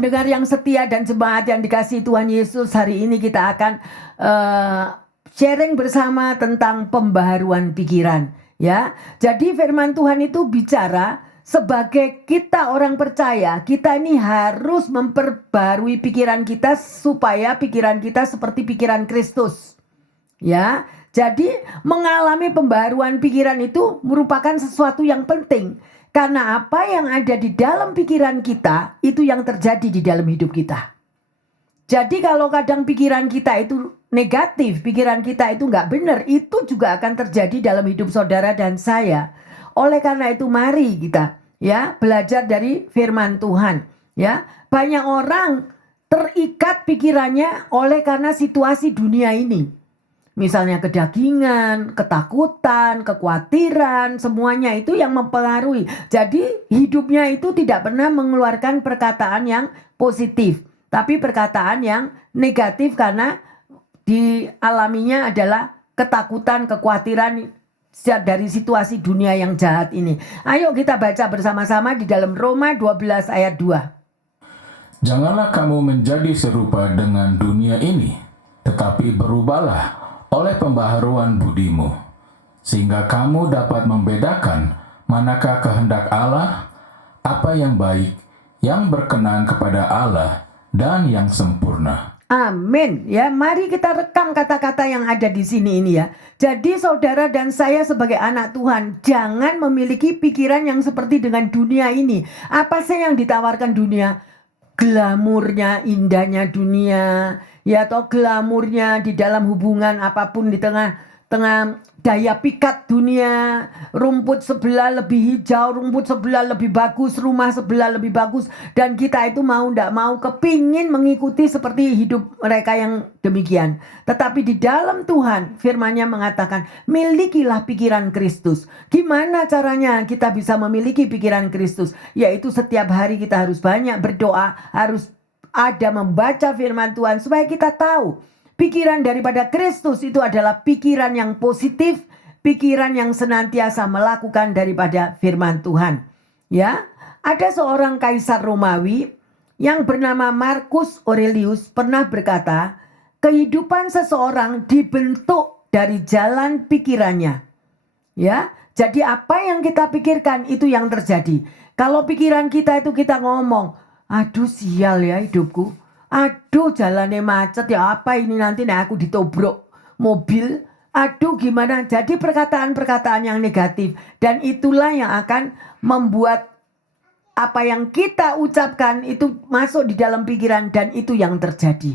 pendengar yang setia dan jemaat yang dikasihi Tuhan Yesus, hari ini kita akan sharing bersama tentang pembaharuan pikiran. Ya, jadi firman Tuhan itu bicara sebagai kita orang percaya, kita ini harus memperbarui pikiran kita supaya pikiran kita seperti pikiran Kristus. Ya, jadi mengalami pembaharuan pikiran itu merupakan sesuatu yang penting. Karena apa yang ada di dalam pikiran kita, itu yang terjadi di dalam hidup kita. Jadi kalau kadang pikiran kita itu negatif, pikiran kita itu nggak benar, itu juga akan terjadi dalam hidup saudara dan saya. Oleh karena itu mari kita ya belajar dari firman Tuhan. Ya, banyak orang terikat pikirannya oleh karena situasi dunia ini. Misalnya kedagingan, ketakutan, kekhawatiran, semuanya itu yang mempengaruhi. Jadi hidupnya itu tidak pernah mengeluarkan perkataan yang positif, tapi perkataan yang negatif karena dialaminya adalah ketakutan, kekhawatiran dari situasi dunia yang jahat ini. Ayo kita baca bersama-sama di dalam Roma 12 ayat 2. Janganlah kamu menjadi serupa dengan dunia ini, tetapi berubahlah oleh pembaharuan budimu, sehingga kamu dapat membedakan manakah kehendak Allah, apa yang baik, yang berkenan kepada Allah, dan yang sempurna. Amin. Ya, mari kita rekam kata-kata yang ada di sini ini ya. Jadi saudara dan saya sebagai anak Tuhan, jangan memiliki pikiran yang seperti dengan dunia ini. Apa sih yang ditawarkan dunia? Glamurnya, indahnya dunia, ya, atau glamurnya di dalam hubungan apapun, di tengah daya pikat dunia, rumput sebelah lebih hijau, rumput sebelah lebih bagus, rumah sebelah lebih bagus, dan kita itu mau ndak mau kepingin mengikuti seperti hidup mereka yang demikian. Tetapi di dalam Tuhan, firman-Nya mengatakan, milikilah pikiran Kristus. Gimana caranya kita bisa memiliki pikiran Kristus? Yaitu setiap hari kita harus banyak berdoa, harus ada membaca firman Tuhan supaya kita tahu pikiran daripada Kristus itu adalah pikiran yang positif, pikiran yang senantiasa melakukan daripada firman Tuhan. Ya, ada seorang kaisar Romawi yang bernama Marcus Aurelius pernah berkata, kehidupan seseorang dibentuk dari jalan pikirannya. Ya, jadi apa yang kita pikirkan itu yang terjadi. Kalau pikiran kita itu kita ngomong, aduh sial ya hidupku, aduh jalannya macet ya, apa ini nanti aku ditobrok mobil, aduh gimana. Jadi perkataan-perkataan yang negatif, dan itulah yang akan membuat apa yang kita ucapkan itu masuk di dalam pikiran, dan itu yang terjadi.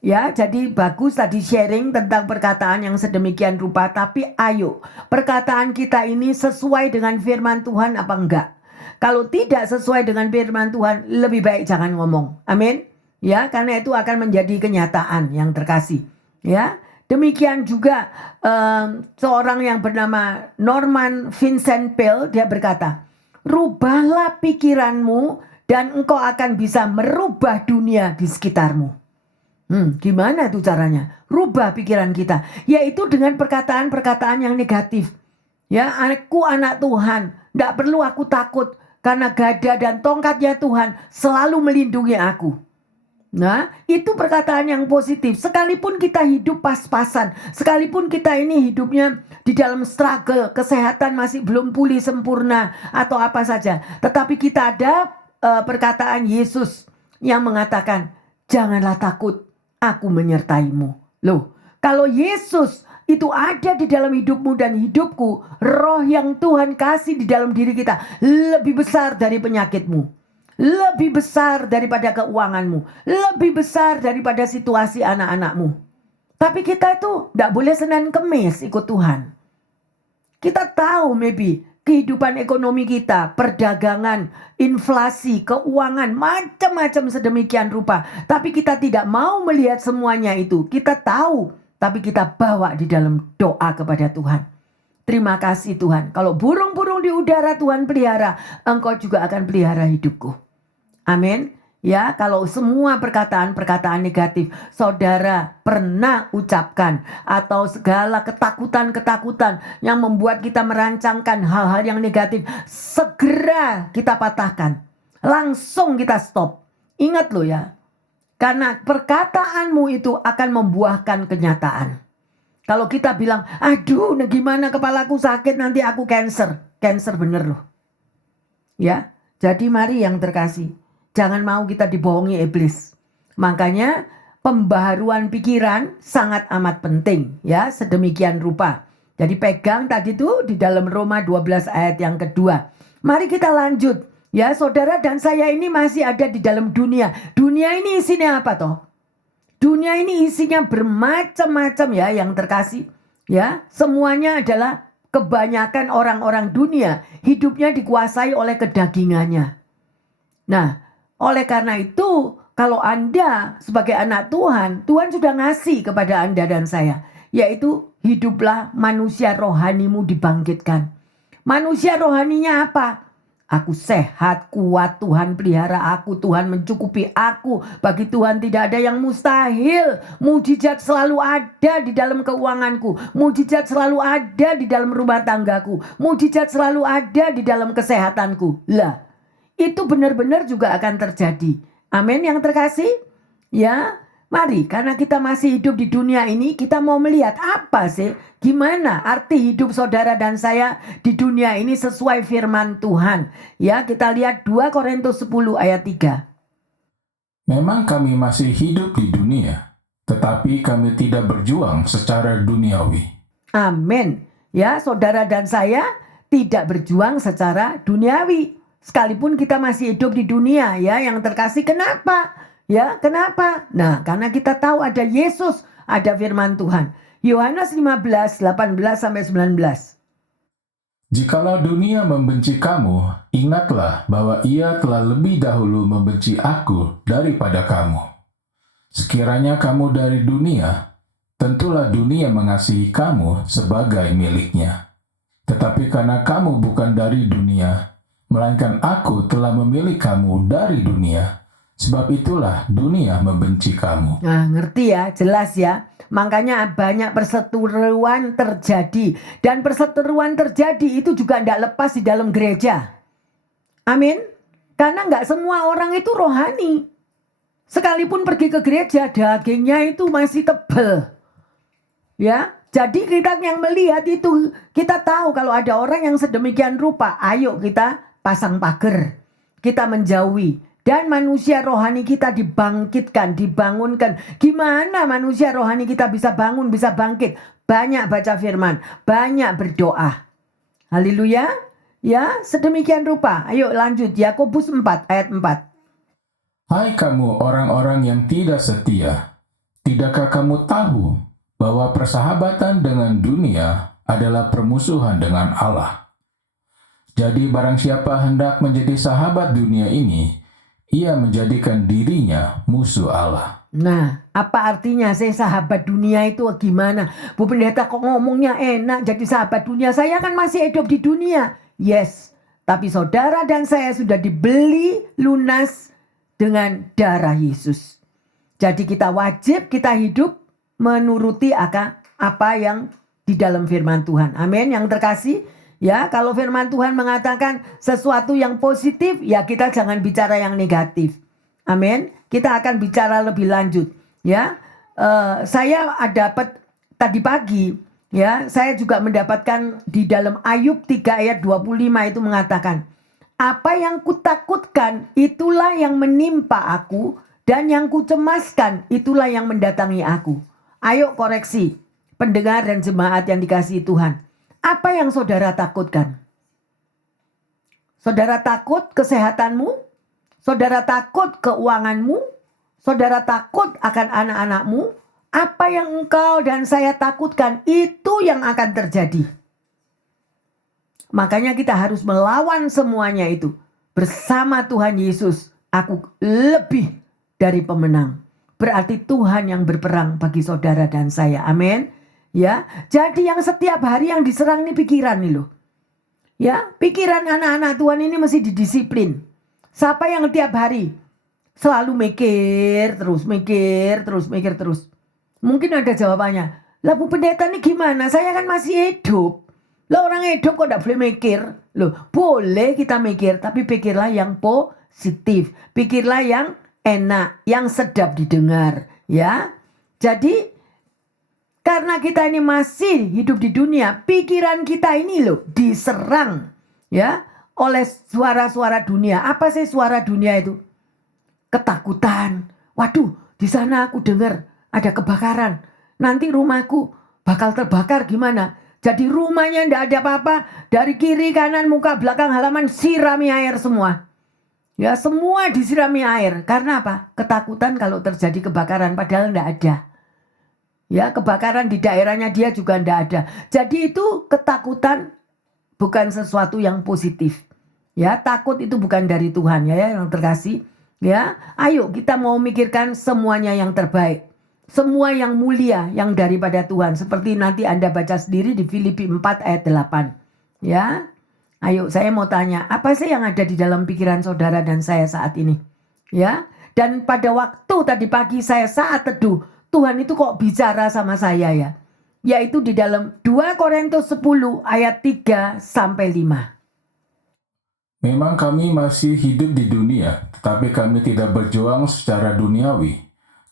Ya, jadi bagus tadi sharing tentang perkataan yang sedemikian rupa, tapi ayo perkataan kita ini sesuai dengan firman Tuhan apa enggak? Kalau tidak sesuai dengan firman Tuhan, lebih baik jangan ngomong. Amin. Ya, karena itu akan menjadi kenyataan yang terkasih. Ya, demikian juga seorang yang bernama Norman Vincent Peale, dia berkata, rubahlah pikiranmu dan engkau akan bisa merubah dunia di sekitarmu. Gimana tuh caranya? Rubah pikiran kita, yaitu dengan perkataan-perkataan yang negatif. Ya, aku anak Tuhan, tidak perlu aku takut karena gada dan tongkatnya Tuhan selalu melindungi aku. Nah, itu perkataan yang positif. Sekalipun kita hidup pas-pasan, sekalipun kita ini hidupnya di dalam struggle, kesehatan masih belum pulih sempurna atau apa saja, tetapi kita ada perkataan Yesus yang mengatakan, janganlah takut, aku menyertaimu. Loh, kalau Yesus itu ada di dalam hidupmu dan hidupku, roh yang Tuhan kasih di dalam diri kita lebih besar dari penyakitmu, lebih besar daripada keuanganmu, lebih besar daripada situasi anak-anakmu. Tapi kita itu tidak boleh Senin Kemis ikut Tuhan. Kita tahu maybe kehidupan ekonomi kita, perdagangan, inflasi, keuangan, macam-macam sedemikian rupa. Tapi kita tidak mau melihat semuanya itu. Kita tahu, tapi kita bawa di dalam doa kepada Tuhan. Terima kasih Tuhan. Kalau burung-burung di udara Tuhan pelihara, engkau juga akan pelihara hidupku. Amin. Ya, kalau semua perkataan-perkataan negatif saudara pernah ucapkan, atau segala ketakutan-ketakutan yang membuat kita merancangkan hal-hal yang negatif, segera kita patahkan. Langsung kita stop. Ingat loh ya, karena perkataanmu itu akan membuahkan kenyataan. Kalau kita bilang, aduh nah gimana kepalaku sakit nanti aku cancer. Cancer bener loh. Ya, jadi mari yang terkasih, jangan mau kita dibohongi iblis. Makanya pembaharuan pikiran sangat amat penting ya, sedemikian rupa. Jadi pegang tadi tuh di dalam Roma 12 ayat yang kedua. Mari kita lanjut. Ya, saudara dan saya ini masih ada di dalam dunia. Dunia ini isinya apa toh? Dunia ini isinya bermacam-macam ya yang terkasih. Ya, semuanya adalah kebanyakan orang-orang dunia hidupnya dikuasai oleh kedagingannya. Nah, oleh karena itu kalau Anda sebagai anak Tuhan, Tuhan sudah ngasih kepada Anda dan saya, yaitu hiduplah manusia rohanimu dibangkitkan. Manusia rohaninya apa? Aku sehat, kuat, Tuhan pelihara aku, Tuhan mencukupi aku. Bagi Tuhan tidak ada yang mustahil. Mujizat selalu ada di dalam keuanganku. Mujizat selalu ada di dalam rumah tanggaku. Mujizat selalu ada di dalam kesehatanku. Lah, itu benar-benar juga akan terjadi. Amin yang terkasih. Ya, mari karena kita masih hidup di dunia ini, kita mau melihat apa sih, gimana arti hidup saudara dan saya di dunia ini sesuai firman Tuhan. Ya, kita lihat 2 Korintus 10 ayat 3. Memang kami masih hidup di dunia, tetapi kami tidak berjuang secara duniawi. Amin. Ya, saudara dan saya tidak berjuang secara duniawi. Sekalipun kita masih hidup di dunia ya, yang terkasih kenapa? Ya, kenapa? Nah, karena kita tahu ada Yesus, ada firman Tuhan. Yohanes 15, 18-19. Jikalau dunia membenci kamu, ingatlah bahwa ia telah lebih dahulu membenci aku daripada kamu. Sekiranya kamu dari dunia, tentulah dunia mengasihi kamu sebagai miliknya. Tetapi karena kamu bukan dari dunia, melainkan aku telah memilih kamu dari dunia, sebab itulah dunia membenci kamu. Nah, ngerti ya, jelas ya. Makanya banyak perseteruan terjadi. Dan perseteruan terjadi itu juga tidak lepas di dalam gereja. Amin. Karena nggak semua orang itu rohani. Sekalipun pergi ke gereja, dagingnya itu masih tebal. Ya, jadi kita yang melihat itu, kita tahu kalau ada orang yang sedemikian rupa, ayo kita pasang pagar. Kita menjauhi. Dan manusia rohani kita dibangkitkan, dibangunkan. Gimana manusia rohani kita bisa bangun, bisa bangkit? Banyak baca firman, banyak berdoa. Haleluya. Ya, sedemikian rupa. Ayo lanjut, Yakobus 4 ayat 4. Hai kamu orang-orang yang tidak setia, tidakkah kamu tahu bahwa persahabatan dengan dunia adalah permusuhan dengan Allah? Jadi barang siapa hendak menjadi sahabat dunia ini, ia menjadikan dirinya musuh Allah. Nah, apa artinya saya sahabat dunia itu gimana? Bu Pendeta kok ngomongnya enak jadi sahabat dunia. Saya kan masih hidup di dunia. Yes, tapi saudara dan saya sudah dibeli lunas dengan darah Yesus. Jadi kita wajib kita hidup menuruti apa yang di dalam firman Tuhan. Amin yang terkasih. Ya, kalau firman Tuhan mengatakan sesuatu yang positif, ya kita jangan bicara yang negatif. Amin. Kita akan bicara lebih lanjut. Ya, saya dapat tadi pagi, ya, saya juga mendapatkan di dalam Ayub 3 ayat 25 itu mengatakan, apa yang kutakutkan itulah yang menimpa aku, dan yang kucemaskan itulah yang mendatangi aku. Ayo koreksi, pendengar dan jemaat yang dikasihi Tuhan. Apa yang saudara takutkan? Saudara takut kesehatanmu? Saudara takut keuanganmu? Saudara takut akan anak-anakmu? Apa yang engkau dan saya takutkan itu yang akan terjadi. Makanya kita harus melawan semuanya itu. Bersama Tuhan Yesus, aku lebih dari pemenang. Berarti Tuhan yang berperang bagi saudara dan saya. Amin. Ya, jadi yang setiap hari yang diserang ini pikiran nih loh. Ya, pikiran anak-anak Tuhan ini mesti didisiplin. Siapa yang tiap hari selalu mikir terus. Mungkin ada jawabannya. Lah Bu Pendeta ini gimana? Saya kan masih hidup. Lah orang hidup kok tidak boleh mikir. Loh, boleh kita mikir, tapi pikirlah yang positif. Pikirlah yang enak, yang sedap didengar, ya. Jadi karena kita ini masih hidup di dunia, pikiran kita ini loh diserang, ya, oleh suara-suara dunia. Apa sih suara dunia itu? Ketakutan. Waduh, di sana aku dengar ada kebakaran. Nanti rumahku bakal terbakar gimana? Jadi rumahnya ndak ada apa-apa. Dari kiri, kanan, muka, belakang, halaman sirami air semua. Ya, semua disirami air. Karena apa? Ketakutan kalau terjadi kebakaran, padahal ndak ada. Ya, kebakaran di daerahnya dia juga ndak ada. Jadi itu ketakutan bukan sesuatu yang positif. Ya, takut itu bukan dari Tuhan, ya yang terkasih. Ya, ayo kita mau mikirkan semuanya yang terbaik. Semua yang mulia yang daripada Tuhan. Seperti nanti Anda baca sendiri di Filipi 4 ayat 8. Ya, ayo saya mau tanya, apa sih yang ada di dalam pikiran saudara dan saya saat ini? Ya, dan pada waktu tadi pagi saya saat teduh, Tuhan itu kok bicara sama saya ya. Yaitu di dalam 2 Korintus 10 ayat 3 sampai 5. Memang kami masih hidup di dunia, tetapi kami tidak berjuang secara duniawi.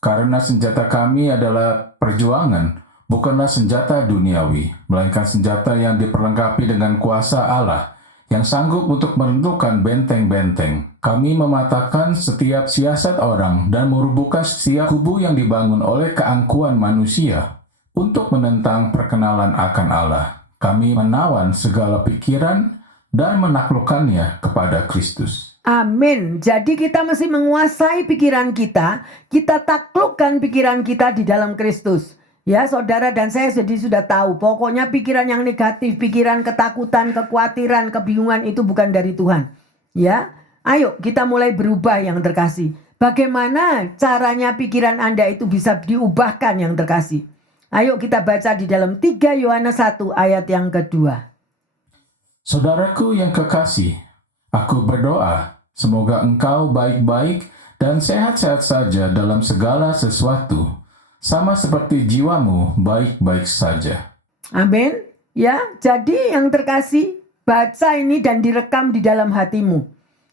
Karena senjata kami adalah perjuangan, bukanlah senjata duniawi, melainkan senjata yang diperlengkapi dengan kuasa Allah, yang sanggup untuk menentukan benteng-benteng. Kami mematahkan setiap siasat orang dan merubuhkan setiap kubu yang dibangun oleh keangkuhan manusia untuk menentang perkenalan akan Allah. Kami menawan segala pikiran dan menaklukkannya kepada Kristus. Amin. Jadi kita mesti menguasai pikiran kita taklukkan pikiran kita di dalam Kristus. Ya, saudara dan saya jadi sudah tahu, pokoknya pikiran yang negatif, pikiran ketakutan, kekhawatiran, kebingungan itu bukan dari Tuhan. Ya, ayo kita mulai berubah yang terkasih. Bagaimana caranya pikiran Anda itu bisa diubahkan yang terkasih? Ayo kita baca di dalam 3 Yohanes 1 ayat yang kedua. Saudaraku yang kekasih, aku berdoa semoga engkau baik-baik dan sehat-sehat saja dalam segala sesuatu, sama seperti jiwamu baik-baik saja. Amin. Ya, jadi yang terkasih, baca ini dan direkam di dalam hatimu.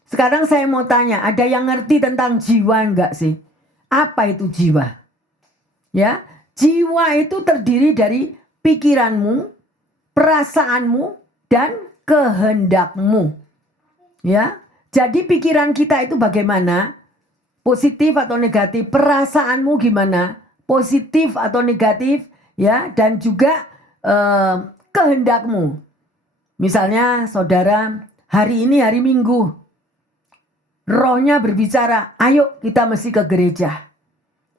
Sekarang saya mau tanya, ada yang ngerti tentang jiwa enggak sih? Apa itu jiwa? Ya, jiwa itu terdiri dari pikiranmu, perasaanmu, dan kehendakmu. Ya, jadi pikiran kita itu bagaimana? Positif atau negatif? Perasaanmu gimana? Positif atau negatif? Ya, dan juga kehendakmu. Misalnya saudara, hari ini hari Minggu, rohnya berbicara, ayo kita mesti ke gereja.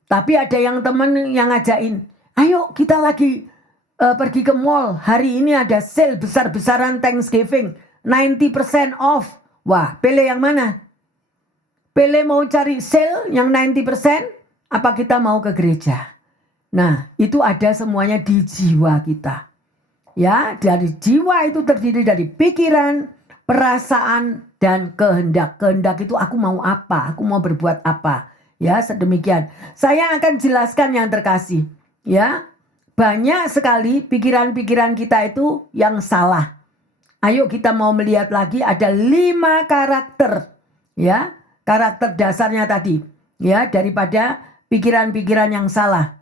Tapi ada yang teman yang ngajakin, ayo kita lagi pergi ke mall, hari ini ada sale besar-besaran Thanksgiving, 90% off. Wah, pilih yang mana? Pilih mau cari sale yang 90%, apa kita mau ke gereja? Nah, itu ada semuanya di jiwa kita. Ya, dari jiwa itu terdiri dari pikiran, perasaan, dan kehendak. Kehendak itu aku mau apa, aku mau berbuat apa. Ya, sedemikian. Saya akan jelaskan yang terkasih. Ya, banyak sekali pikiran-pikiran kita itu yang salah. Ayo kita mau melihat lagi ada 5 karakter. Ya, karakter dasarnya tadi. Ya, daripada pikiran-pikiran yang salah.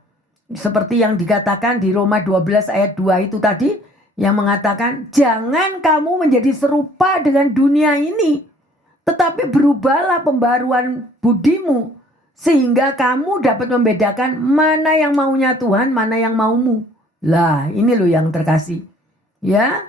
Seperti yang dikatakan di Roma 12 ayat 2 itu tadi. Yang mengatakan, jangan kamu menjadi serupa dengan dunia ini. Tetapi berubahlah pembaruan budimu. Sehingga kamu dapat membedakan mana yang maunya Tuhan, mana yang maumu. Lah, ini loh yang terkasih. Ya.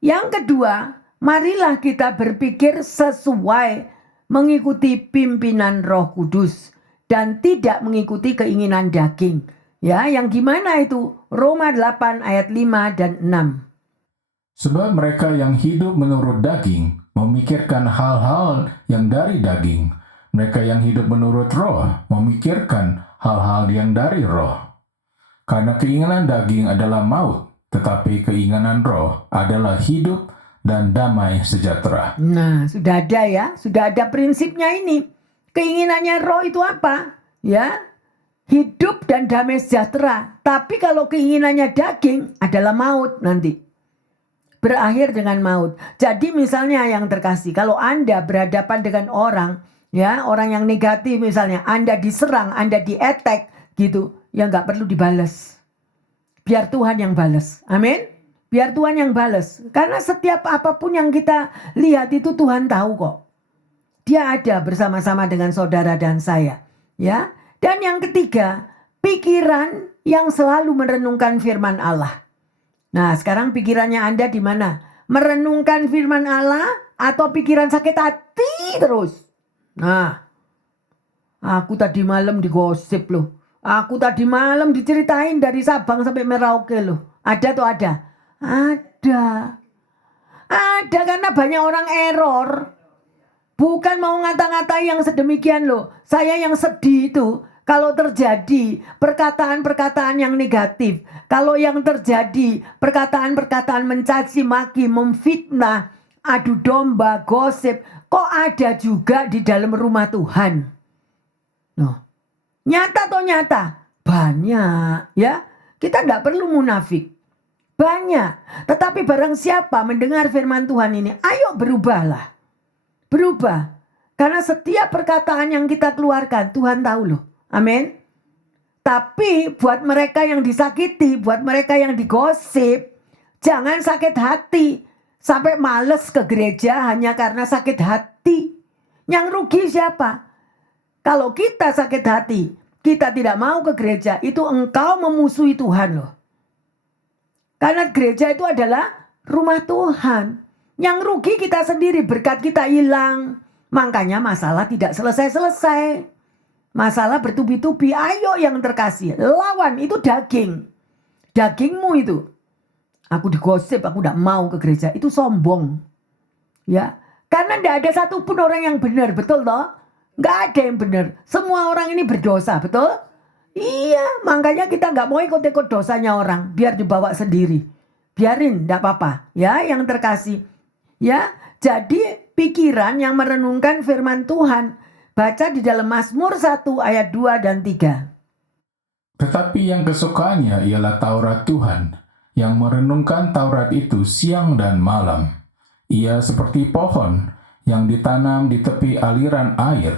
Yang kedua, marilah kita berpikir sesuai mengikuti pimpinan Roh Kudus dan tidak mengikuti keinginan daging. Ya, yang gimana itu? Roma 8 ayat 5 dan 6. Sebab mereka yang hidup menurut daging memikirkan hal-hal yang dari daging. Mereka yang hidup menurut roh memikirkan hal-hal yang dari roh. Karena keinginan daging adalah maut, tetapi keinginan roh adalah hidup dan damai sejahtera. Nah, sudah ada ya, sudah ada prinsipnya ini. Keinginannya roh itu apa? Ya, hidup dan damai sejahtera. Tapi kalau keinginannya daging adalah maut nanti. Berakhir dengan maut. Jadi misalnya yang terkasih, kalau Anda berhadapan dengan orang Ya, orang yang negatif misalnya, Anda diserang, Anda di-attack gitu, ya nggak perlu dibalas. Biar Tuhan yang balas. Amin. Biar Tuhan yang balas. Karena setiap apapun yang kita lihat itu Tuhan tahu kok. Dia ada bersama-sama dengan saudara dan saya. Ya. Dan yang ketiga, pikiran yang selalu merenungkan firman Allah. Nah, sekarang pikirannya Anda di mana? Merenungkan firman Allah atau pikiran sakit hati terus? Nah, aku tadi malam digosip loh. Aku tadi malam diceritain dari Sabang sampai Merauke loh. Ada tuh ada? Ada. Ada karena banyak orang error. Bukan mau ngata-ngatai yang sedemikian loh. Saya yang sedih itu kalau terjadi perkataan-perkataan yang negatif. Kalau yang terjadi perkataan-perkataan mencaci maki, memfitnah, adu domba, gosip. Kok ada juga di dalam rumah Tuhan? Noh. Nyata atau nyata? Banyak ya. Kita tidak perlu munafik. Banyak. Tetapi barang siapa mendengar firman Tuhan ini, ayo berubahlah. Berubah. Karena setiap perkataan yang kita keluarkan, Tuhan tahu loh. Amin. Tapi buat mereka yang disakiti, buat mereka yang digosip, jangan sakit hati. Sampai males ke gereja hanya karena sakit hati. Yang rugi siapa? Kalau kita sakit hati, kita tidak mau ke gereja, itu engkau memusuhi Tuhan loh. Karena gereja itu adalah rumah Tuhan. Yang rugi kita sendiri, berkat kita hilang. Makanya masalah tidak selesai-selesai. Masalah bertubi-tubi. Ayo yang terkasih, lawan itu daging. Dagingmu itu. Aku digosip, aku tidak mau ke gereja. Itu sombong. Ya, karena tidak ada satupun orang yang benar, betul toh? Nggak ada yang benar. Semua orang ini berdosa, betul? Iya, makanya kita nggak mau ikut-ikut dosanya orang. Biar dibawa sendiri. Biarin, tidak apa-apa. Ya, yang terkasih. Ya, jadi pikiran yang merenungkan firman Tuhan. Baca di dalam Mazmur 1 ayat 2 dan 3. Tetapi yang kesukaannya ialah Taurat Tuhan, yang merenungkan Taurat itu siang dan malam. Ia seperti pohon yang ditanam di tepi aliran air,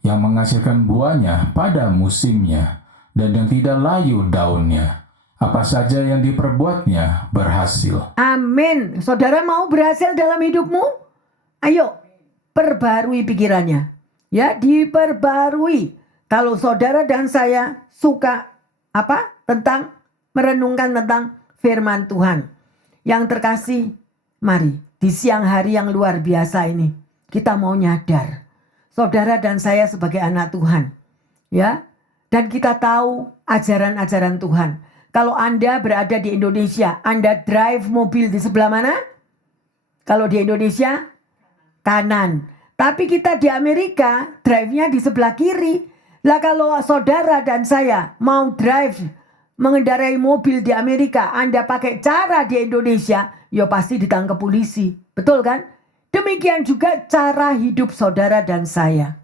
yang menghasilkan buahnya pada musimnya, dan yang tidak layu daunnya. Apa saja yang diperbuatnya berhasil. Amin. Saudara mau berhasil dalam hidupmu? Ayo, perbarui pikirannya. Ya, diperbarui. Kalau saudara dan saya suka tentang merenungkan tentang firman Tuhan. Yang terkasih, mari di siang hari yang luar biasa ini kita mau nyadar. Saudara dan saya sebagai anak Tuhan. Ya. Dan kita tahu ajaran-ajaran Tuhan. Kalau Anda berada di Indonesia, Anda drive mobil di sebelah mana? Kalau di Indonesia, kanan. Tapi kita di Amerika, drive-nya di sebelah kiri. Lah kalau saudara dan saya mau drive, mengendarai mobil di Amerika, Anda pakai cara di Indonesia, ya pasti ditangkap polisi. Betul kan? Demikian juga cara hidup saudara dan saya.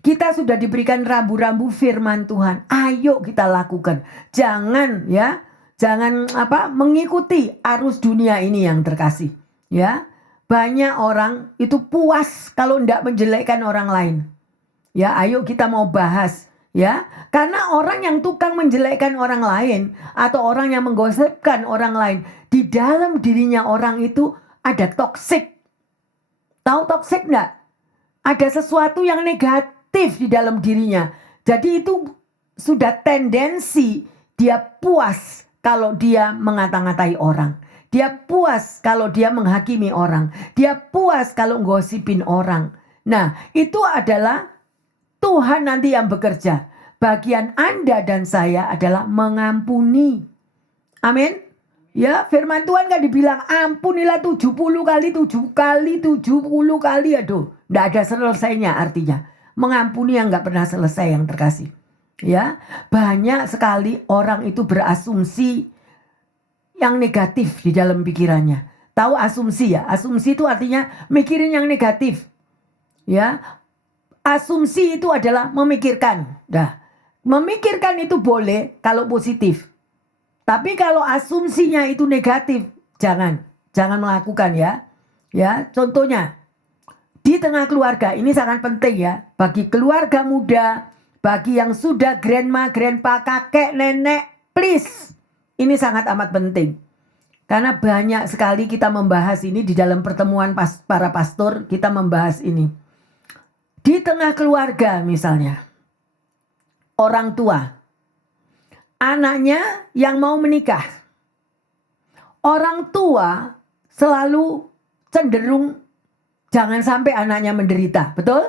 Kita sudah diberikan rambu-rambu firman Tuhan. Ayo kita lakukan. Jangan mengikuti arus dunia ini yang terkasih. Ya, banyak orang itu puas kalau tidak menjelekkan orang lain. Ya, ayo kita mau bahas. Ya, karena orang yang tukang menjelekkan orang lain atau orang yang menggosipkan orang lain, di dalam dirinya orang itu ada toksik. Tahu toksik enggak? Ada sesuatu yang negatif di dalam dirinya. Jadi itu sudah tendensi dia puas kalau dia mengata-ngatai orang. Dia puas kalau dia menghakimi orang. Dia puas kalau gosipin orang. Nah, itu adalah Tuhan nanti yang bekerja. Bagian Anda dan saya adalah mengampuni. Amin. Ya, firman Tuhan kan dibilang ampunilah 70 kali, 7 kali, 70 kali. Aduh, tidak ada selesainya artinya. Mengampuni yang nggak pernah selesai yang terkasih. Ya, banyak sekali orang itu berasumsi yang negatif di dalam pikirannya. Tahu asumsi ya? Asumsi itu artinya mikirin yang negatif. Ya, asumsi itu adalah memikirkan. Nah, memikirkan itu boleh kalau positif. Tapi kalau asumsinya itu negatif, jangan melakukan ya. Ya, contohnya di tengah keluarga, ini sangat penting ya. Bagi keluarga muda, bagi yang sudah grandma, grandpa, kakek, nenek, please. Ini sangat amat penting. Karena banyak sekali kita membahas ini di dalam pertemuan para pastor, kita membahas ini. Di tengah keluarga misalnya, orang tua, anaknya yang mau menikah. Orang tua selalu cenderung jangan sampai anaknya menderita, betul?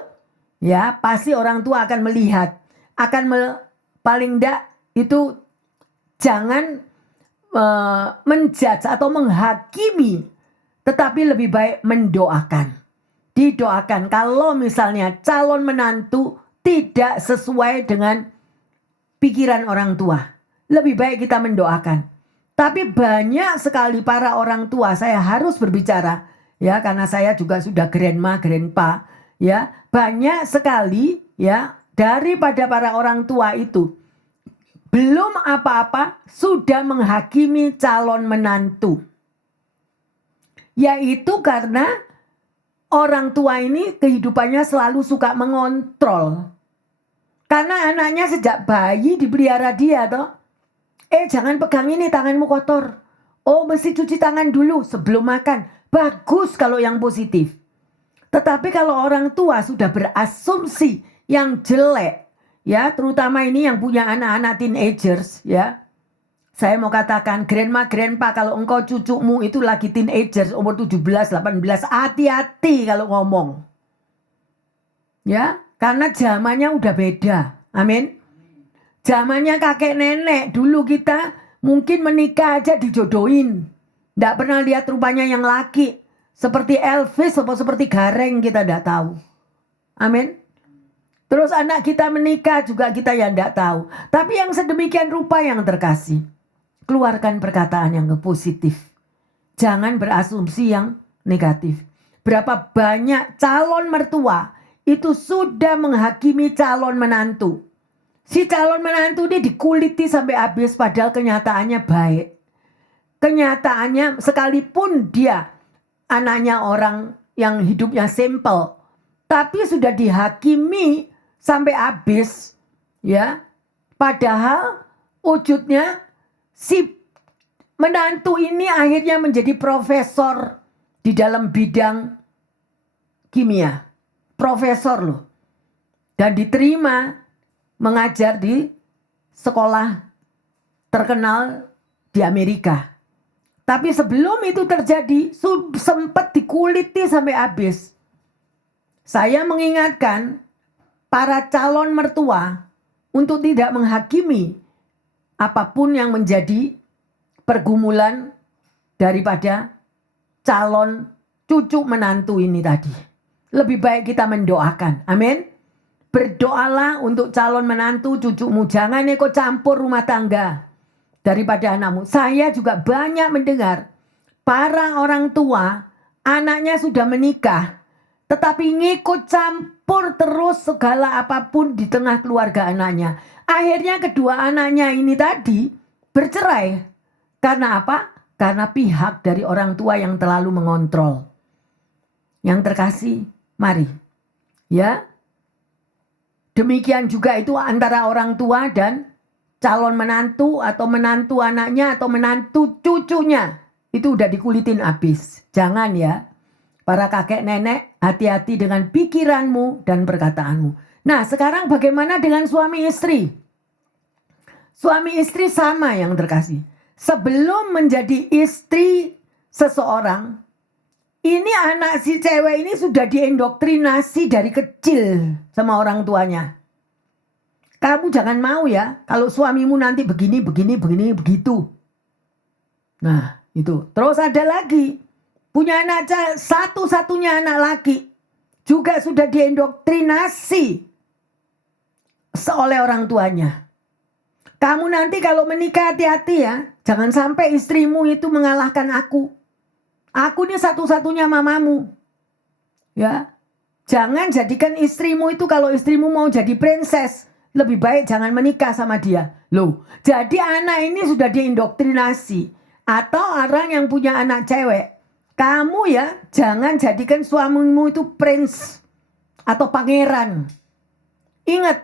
Ya, pasti orang tua akan melihat, paling enggak itu jangan menjudge atau menghakimi, tetapi lebih baik mendoakan. Didoakan kalau misalnya calon menantu tidak sesuai dengan pikiran orang tua. Lebih baik kita mendoakan. Tapi banyak sekali para orang tua, saya harus berbicara ya karena saya juga sudah grandma, grandpa ya. Banyak sekali ya daripada para orang tua itu belum apa-apa sudah menghakimi calon menantu. Yaitu karena orang tua ini kehidupannya selalu suka mengontrol. Karena anaknya sejak bayi dipelihara dia toh. Jangan pegang ini, tanganmu kotor. Oh, mesti cuci tangan dulu sebelum makan. Bagus kalau yang positif. Tetapi kalau orang tua sudah berasumsi yang jelek, ya, terutama ini yang punya anak-anak teenagers, ya. Saya mau katakan, grandma, grandpa, kalau engkau cucumu itu lagi teenagers, umur 17, 18, hati-hati kalau ngomong. Ya, karena zamannya udah beda. Amin. Zamannya kakek nenek, dulu kita mungkin menikah aja dijodohin. Nggak pernah lihat rupanya yang laki. Seperti Elvis atau seperti Gareng kita nggak tahu. Amin. Terus anak kita menikah juga kita yang tidak tahu. Tapi yang sedemikian rupa yang terkasih. Keluarkan perkataan yang positif. Jangan berasumsi yang negatif. Berapa banyak calon mertua itu sudah menghakimi calon menantu. Si calon menantu ini dikuliti sampai habis padahal kenyataannya baik. Kenyataannya sekalipun dia anaknya orang yang hidupnya simple. Tapi sudah dihakimi sampai habis, ya. Padahal wujudnya si menantu ini akhirnya menjadi profesor di dalam bidang kimia. Profesor loh. Dan diterima mengajar di sekolah terkenal di Amerika. Tapi sebelum itu terjadi, sempat dikuliti sampai habis. Saya mengingatkan para calon mertua untuk tidak menghakimi apapun yang menjadi pergumulan daripada calon cucu menantu ini tadi. Lebih baik kita mendoakan. Amin. Berdoalah untuk calon menantu cucumu. Jangan ikut campur rumah tangga daripada anakmu. Saya juga banyak mendengar para orang tua anaknya sudah menikah, tetapi ngikut campur terus segala apapun di tengah keluarga anaknya. Akhirnya kedua anaknya ini tadi bercerai. Karena apa? Karena pihak dari orang tua yang terlalu mengontrol. Yang terkasih, mari. Ya. Demikian juga itu antara orang tua dan calon menantu atau menantu anaknya atau menantu cucunya. Itu udah dikulitin habis. Jangan ya. Para kakek nenek, hati-hati dengan pikiranmu dan perkataanmu. Nah, sekarang bagaimana dengan suami istri? Suami istri sama yang terkasih. Sebelum menjadi istri seseorang, ini anak si cewek ini sudah diindoktrinasi dari kecil sama orang tuanya. Kamu jangan mau ya, kalau suamimu nanti begini, begitu. Nah, itu. Terus ada lagi. Punya anak satu-satunya anak laki juga sudah diindoktrinasi oleh orang tuanya. Kamu nanti kalau menikah hati-hati ya, jangan sampai istrimu itu mengalahkan aku. Aku ini satu-satunya mamamu. Ya. Jangan jadikan istrimu itu kalau istrimu mau jadi princess, lebih baik jangan menikah sama dia. Loh, jadi anak ini sudah diindoktrinasi. Atau orang yang punya anak cewek, kamu ya jangan jadikan suamimu itu prince. atau pangeran. Ingat,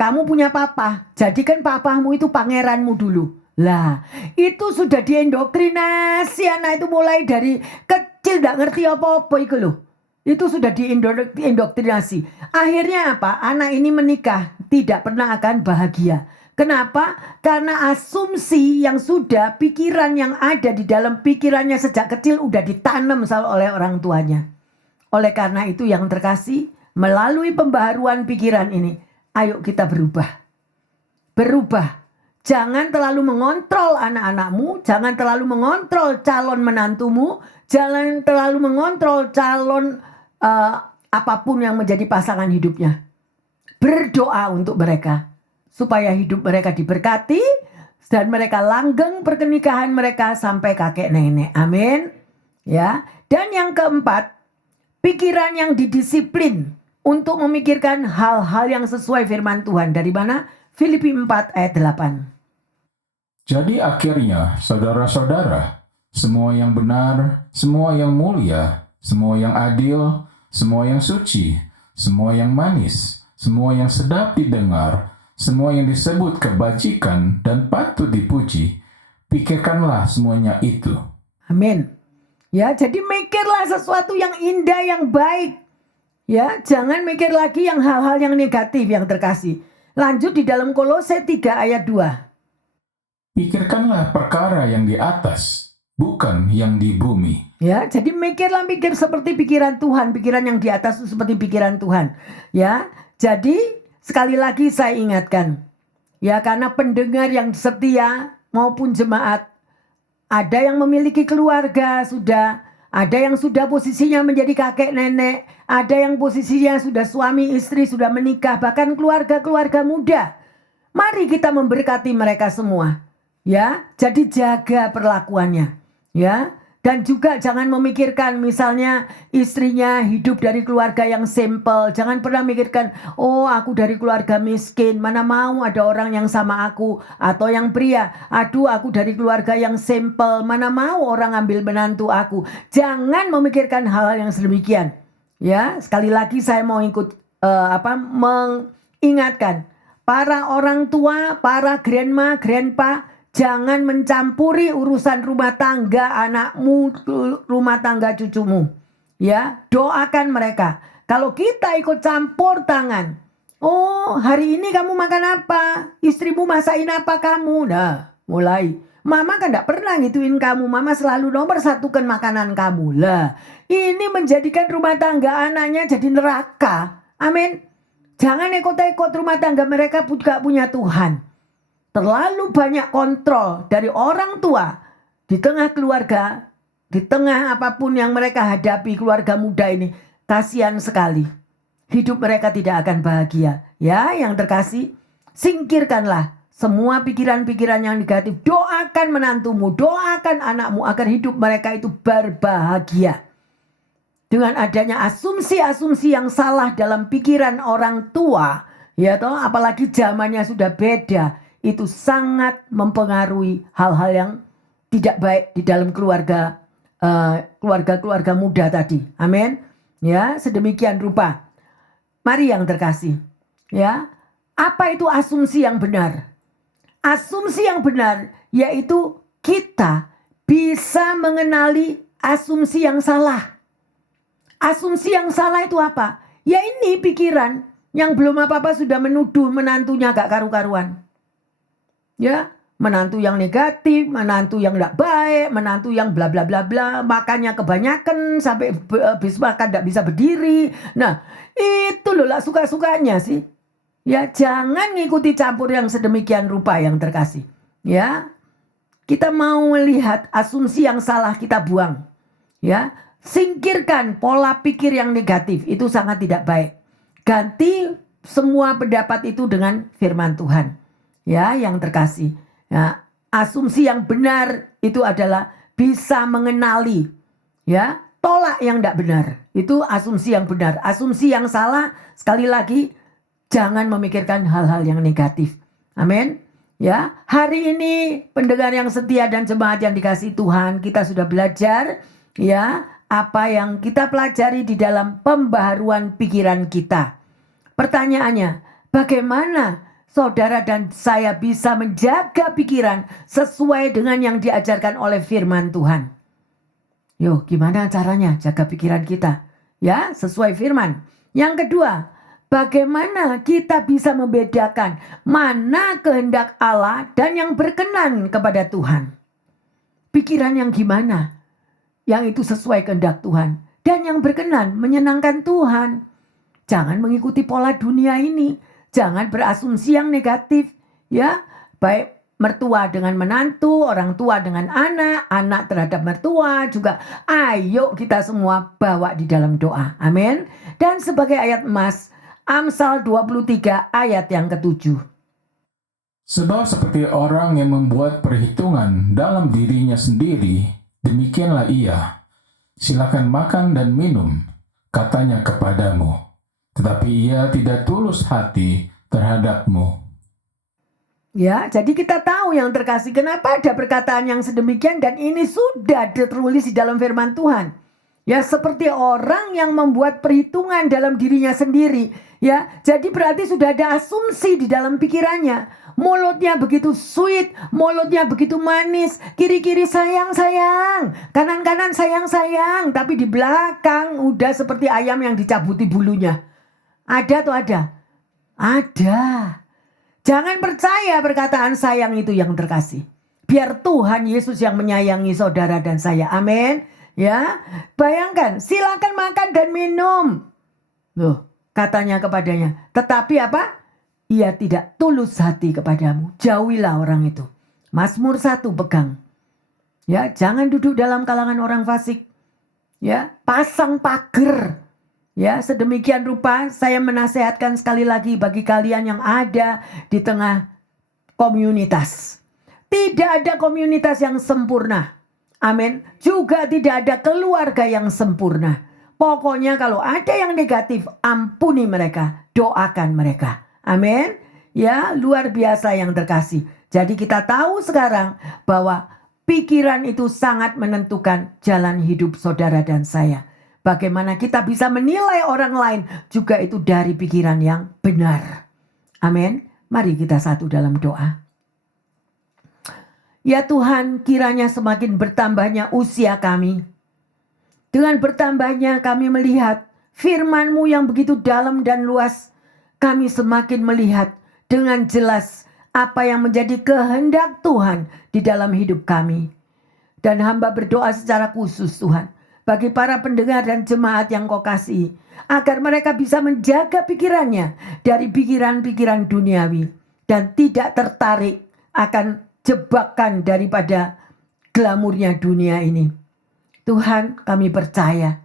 kamu punya papa, jadikan papamu itu pangeranmu dulu. Lah, itu sudah diindoktrinasi anak itu mulai dari kecil, gak ngerti apa-apa itu loh. Itu sudah diindoktrinasi. Akhirnya apa? Anak ini menikah, tidak pernah akan bahagia. Kenapa? Karena asumsi yang sudah, pikiran yang ada di dalam pikirannya sejak kecil udah ditanam oleh orang tuanya. Oleh karena itu yang terkasih, melalui pembaharuan pikiran ini, ayo kita berubah. Berubah. Jangan terlalu mengontrol anak-anakmu, jangan terlalu mengontrol calon menantumu, jangan terlalu mengontrol calon apapun yang menjadi pasangan hidupnya. Berdoa untuk mereka, supaya hidup mereka diberkati, dan mereka langgeng pernikahan mereka sampai kakek nenek. Amin. Ya. Dan yang keempat, pikiran yang didisiplin untuk memikirkan hal-hal yang sesuai firman Tuhan. Dari mana? Filipi 4 ayat 8. Jadi akhirnya, saudara-saudara, semua yang benar, semua yang mulia, semua yang adil, semua yang suci, semua yang manis, semua yang sedap didengar, semua yang disebut kebajikan dan patut dipuji, pikirkanlah semuanya itu. Amin. Ya, jadi mikirlah sesuatu yang indah, yang baik. Ya, jangan mikir lagi yang hal-hal yang negatif yang terkasih. Lanjut di dalam Kolose 3 ayat 2. Pikirkanlah perkara yang di atas, bukan yang di bumi. Ya, jadi mikir seperti pikiran Tuhan, pikiran yang di atas itu seperti pikiran Tuhan. Ya, jadi sekali lagi saya ingatkan, ya karena pendengar yang setia maupun jemaat, ada yang memiliki keluarga sudah, ada yang sudah posisinya menjadi kakek nenek, ada yang posisinya sudah suami istri, sudah menikah, bahkan keluarga-keluarga muda. Mari kita memberkati mereka semua. Ya, jadi jaga perlakuannya, ya. Dan juga jangan memikirkan misalnya istrinya hidup dari keluarga yang simple. Jangan pernah mikirkan, oh aku dari keluarga miskin, mana mau ada orang yang sama aku. Atau yang pria, aduh aku dari keluarga yang simple, mana mau orang ambil menantu aku. Jangan memikirkan hal-hal yang sedemikian. Ya, sekali lagi saya mau mengingatkan para orang tua, para grandma, grandpa, jangan mencampuri urusan rumah tangga anakmu, rumah tangga cucumu. Ya, doakan mereka. Kalau kita ikut campur tangan, oh hari ini kamu makan apa? Istrimu masakin apa kamu? Nah, mulai. Mama kan gak pernah ngituin kamu. Mama selalu nomor satukan makanan kamu. Lah, ini menjadikan rumah tangga anaknya jadi neraka. Amin. Jangan ikut-ikut rumah tangga mereka gak punya Tuhan. Terlalu banyak kontrol dari orang tua di tengah keluarga, di tengah apapun yang mereka hadapi, keluarga muda ini. Kasihan sekali. Hidup mereka tidak akan bahagia. Ya, yang terkasih, singkirkanlah semua pikiran-pikiran yang negatif. Doakan menantumu, doakan anakmu agar hidup mereka itu berbahagia. Dengan adanya asumsi-asumsi yang salah dalam pikiran orang tua, ya toh, apalagi zamannya sudah beda, itu sangat mempengaruhi hal-hal yang tidak baik di dalam keluarga muda tadi. Amin. Ya, sedemikian rupa. Mari yang terkasih. Ya, apa itu asumsi yang benar? Asumsi yang benar yaitu kita bisa mengenali asumsi yang salah. Asumsi yang salah itu apa? Ya ini pikiran yang belum apa-apa sudah menuduh menantunya gak karu-karuan. Ya, menantu yang negatif, menantu yang tidak baik, menantu yang bla bla bla bla, makannya kebanyakan sampai habis makan tidak bisa berdiri. Nah, itu loh lah suka-sukanya sih. Ya, jangan ngikuti campur yang sedemikian rupa yang terkasih. Ya, kita mau melihat asumsi yang salah kita buang. Ya, singkirkan pola pikir yang negatif, itu sangat tidak baik. Ganti semua pendapat itu dengan firman Tuhan. Ya, yang terkasih. Ya, asumsi yang benar itu adalah bisa mengenali. Ya, tolak yang tidak benar. Itu asumsi yang benar. Asumsi yang salah, sekali lagi, jangan memikirkan hal-hal yang negatif. Amin. Ya, hari ini pendengar yang setia dan jemaat yang dikasihi Tuhan, kita sudah belajar ya apa yang kita pelajari di dalam pembaharuan pikiran kita. Pertanyaannya, bagaimana saudara dan saya bisa menjaga pikiran sesuai dengan yang diajarkan oleh firman Tuhan? Yuk, gimana caranya jaga pikiran kita? Ya, sesuai firman. Yang kedua, bagaimana kita bisa membedakan mana kehendak Allah dan yang berkenan kepada Tuhan? Pikiran yang gimana? Yang itu sesuai kehendak Tuhan dan yang berkenan menyenangkan Tuhan. Jangan mengikuti pola dunia ini. Jangan berasumsi yang negatif, ya. Baik mertua dengan menantu, orang tua dengan anak, anak terhadap mertua juga. Ayo kita semua bawa di dalam doa. Amin. Dan sebagai ayat emas, Amsal 23 ayat yang ke-7. Sebab seperti orang yang membuat perhitungan dalam dirinya sendiri, demikianlah ia. Silakan makan dan minum, katanya kepadamu. Tetapi ia tidak tulus hati terhadapmu. Ya, jadi kita tahu yang terkasih kenapa ada perkataan yang sedemikian dan ini sudah tertulis di dalam firman Tuhan. Ya, seperti orang yang membuat perhitungan dalam dirinya sendiri. Ya, jadi berarti sudah ada asumsi di dalam pikirannya. Mulutnya begitu sweet, mulutnya begitu manis, kiri-kiri sayang-sayang, kanan-kanan sayang-sayang, tapi di belakang udah seperti ayam yang dicabuti bulunya. Ada atau ada? Ada. Jangan percaya perkataan sayang itu yang terkasih. Biar Tuhan Yesus yang menyayangi saudara dan saya. Amin. Ya, bayangkan, silakan makan dan minum. Loh, katanya kepadanya. Tetapi apa? Ia tidak tulus hati kepadamu. Jauhilah orang itu. Mazmur 1 pegang. Ya, jangan duduk dalam kalangan orang fasik. Ya, pasang pagar. Ya, sedemikian rupa saya menasehatkan sekali lagi bagi kalian yang ada di tengah komunitas. Tidak ada komunitas yang sempurna. Amin. Juga tidak ada keluarga yang sempurna. Pokoknya kalau ada yang negatif, ampuni mereka, doakan mereka. Amin. Ya, luar biasa yang terkasih. Jadi kita tahu sekarang bahwa pikiran itu sangat menentukan jalan hidup saudara dan saya. Bagaimana kita bisa menilai orang lain juga itu dari pikiran yang benar. Amin. Mari kita satu dalam doa. Ya Tuhan, kiranya semakin bertambahnya usia kami. Dengan bertambahnya kami melihat firman-Mu yang begitu dalam dan luas. Kami semakin melihat dengan jelas apa yang menjadi kehendak Tuhan di dalam hidup kami. Dan hamba berdoa secara khusus Tuhan, bagi para pendengar dan jemaat yang Kau kasihi, agar mereka bisa menjaga pikirannya dari pikiran-pikiran duniawi dan tidak tertarik akan jebakan daripada glamurnya dunia ini. Tuhan, kami percaya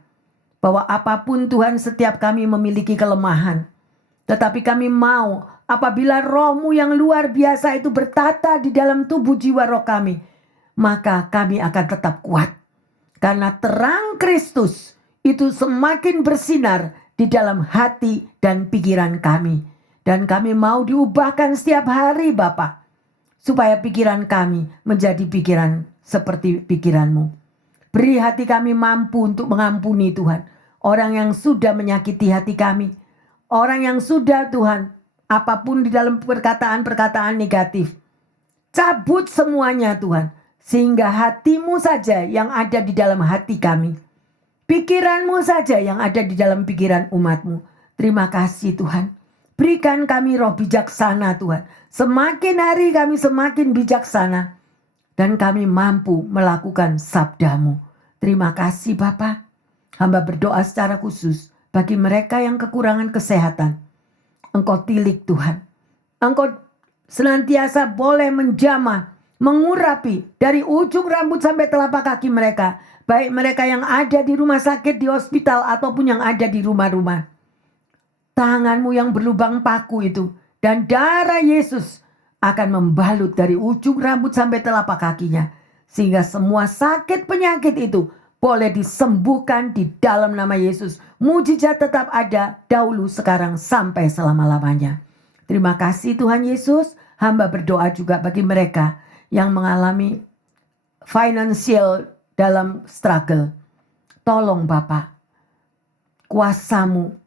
bahwa apapun Tuhan, setiap kami memiliki kelemahan. Tetapi kami mau apabila Roh-Mu yang luar biasa itu bertata di dalam tubuh jiwa roh kami, maka kami akan tetap kuat. Karena terang Kristus itu semakin bersinar di dalam hati dan pikiran kami. Dan kami mau diubahkan setiap hari Bapa, supaya pikiran kami menjadi pikiran seperti pikiran-Mu. Beri hati kami mampu untuk mengampuni Tuhan orang yang sudah menyakiti hati kami. Orang yang sudah Tuhan, apapun di dalam perkataan-perkataan negatif, cabut semuanya Tuhan. Sehingga hati-Mu saja yang ada di dalam hati kami. Pikiran-Mu saja yang ada di dalam pikiran umat-Mu. Terima kasih Tuhan. Berikan kami roh bijaksana Tuhan. Semakin hari kami semakin bijaksana. Dan kami mampu melakukan sabda-Mu. Terima kasih Bapa. Hamba berdoa secara khusus bagi mereka yang kekurangan kesehatan. Engkau tilik Tuhan. Engkau senantiasa boleh menjamah, mengurapi dari ujung rambut sampai telapak kaki mereka. Baik mereka yang ada di rumah sakit, di hospital, ataupun yang ada di rumah-rumah. Tangan-Mu yang berlubang paku itu dan darah Yesus akan membalut dari ujung rambut sampai telapak kakinya. Sehingga semua sakit penyakit itu boleh disembuhkan di dalam nama Yesus. Mujizat tetap ada dahulu, sekarang, sampai selama-lamanya. Terima kasih Tuhan Yesus. Hamba berdoa juga bagi mereka yang mengalami financial dalam struggle. tolong Bapa, kuasa-Mu,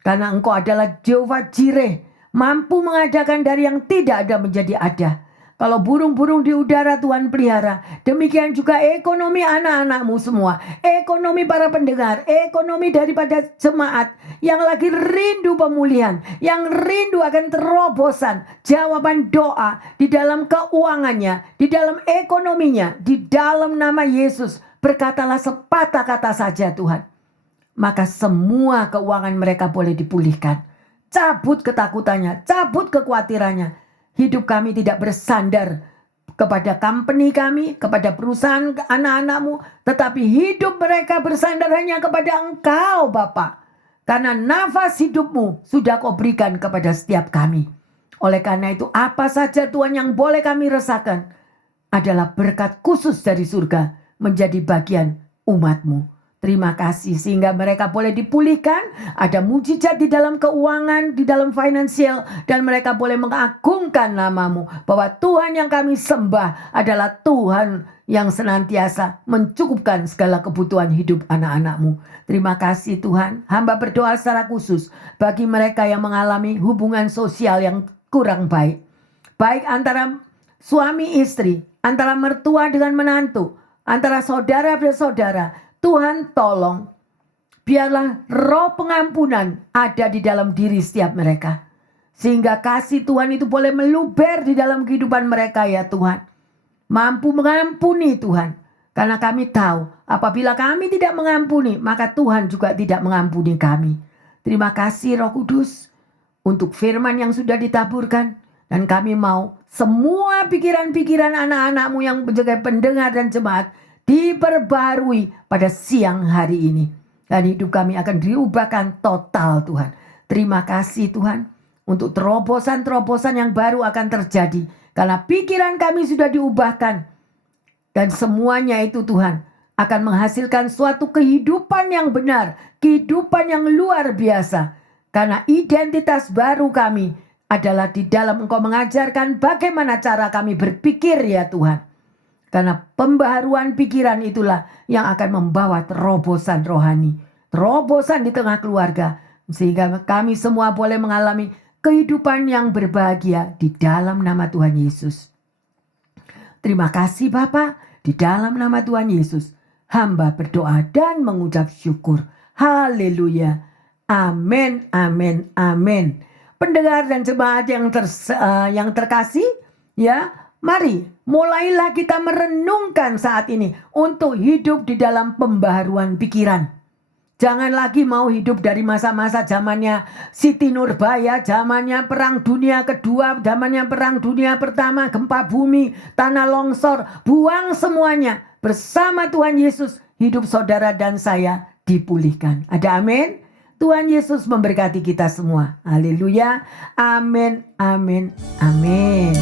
karena Engkau adalah Jehovah Jireh, mampu mengadakan dari yang tidak ada menjadi ada. Kalau burung-burung di udara Tuhan pelihara, demikian juga ekonomi anak-anak-Mu semua, ekonomi para pendengar, ekonomi daripada jemaat yang lagi rindu pemulihan, yang rindu akan terobosan, jawaban doa di dalam keuangannya, di dalam ekonominya, di dalam nama Yesus. Berkatalah sepatah kata saja Tuhan, maka semua keuangan mereka boleh dipulihkan. Cabut ketakutannya, cabut kekhawatirannya. Hidup kami tidak bersandar kepada company kami, kepada perusahaan anak-anak-Mu, tetapi hidup mereka bersandar hanya kepada Engkau Bapa. Karena nafas hidup-Mu sudah Kau berikan kepada setiap kami. Oleh karena itu, apa saja Tuhan yang boleh kami rasakan adalah berkat khusus dari surga menjadi bagian umat-Mu. Terima kasih sehingga mereka boleh dipulihkan, ada mujizat di dalam keuangan, di dalam finansial, dan mereka boleh mengagungkan nama-Mu, bahwa Tuhan yang kami sembah adalah Tuhan yang senantiasa mencukupkan segala kebutuhan hidup anak-anak-Mu. Terima kasih Tuhan. Hamba berdoa secara khusus bagi mereka yang mengalami hubungan sosial yang kurang baik, baik antara suami istri, antara mertua dengan menantu, antara saudara bersaudara. Tuhan tolong, biarlah roh pengampunan ada di dalam diri setiap mereka. Sehingga kasih Tuhan itu boleh meluber di dalam kehidupan mereka ya Tuhan. Mampu mengampuni Tuhan. Karena kami tahu apabila kami tidak mengampuni, maka Tuhan juga tidak mengampuni kami. Terima kasih Roh Kudus untuk firman yang sudah ditaburkan. Dan kami mau semua pikiran-pikiran anak-anak-Mu yang menjadi pendengar dan jemaat diperbarui pada siang hari ini. Dan hidup kami akan diubahkan total Tuhan. Terima kasih Tuhan untuk terobosan-terobosan yang baru akan terjadi. Karena pikiran kami sudah diubahkan. Dan semuanya itu Tuhan akan menghasilkan suatu kehidupan yang benar. Kehidupan yang luar biasa. Karena identitas baru kami adalah di dalam Engkau mengajarkan bagaimana cara kami berpikir ya Tuhan. Karena pembaharuan pikiran itulah yang akan membawa terobosan rohani. Terobosan di tengah keluarga. Sehingga kami semua boleh mengalami kehidupan yang berbahagia di dalam nama Tuhan Yesus. Terima kasih Bapa. Di dalam nama Tuhan Yesus. Hamba berdoa dan mengucap syukur. Haleluya. Amin, amin, amin. Pendengar dan jemaat yang terkasih, ya, mari mulailah kita merenungkan saat ini untuk hidup di dalam pembaharuan pikiran. Jangan lagi mau hidup dari masa-masa zamannya Siti Nurbaya, zamannya Perang Dunia Kedua, zamannya Perang Dunia Pertama, gempa bumi, tanah longsor. Buang semuanya. Bersama Tuhan Yesus, hidup saudara dan saya dipulihkan. Ada amin? Tuhan Yesus memberkati kita semua. Haleluya. Amin, amin, amin.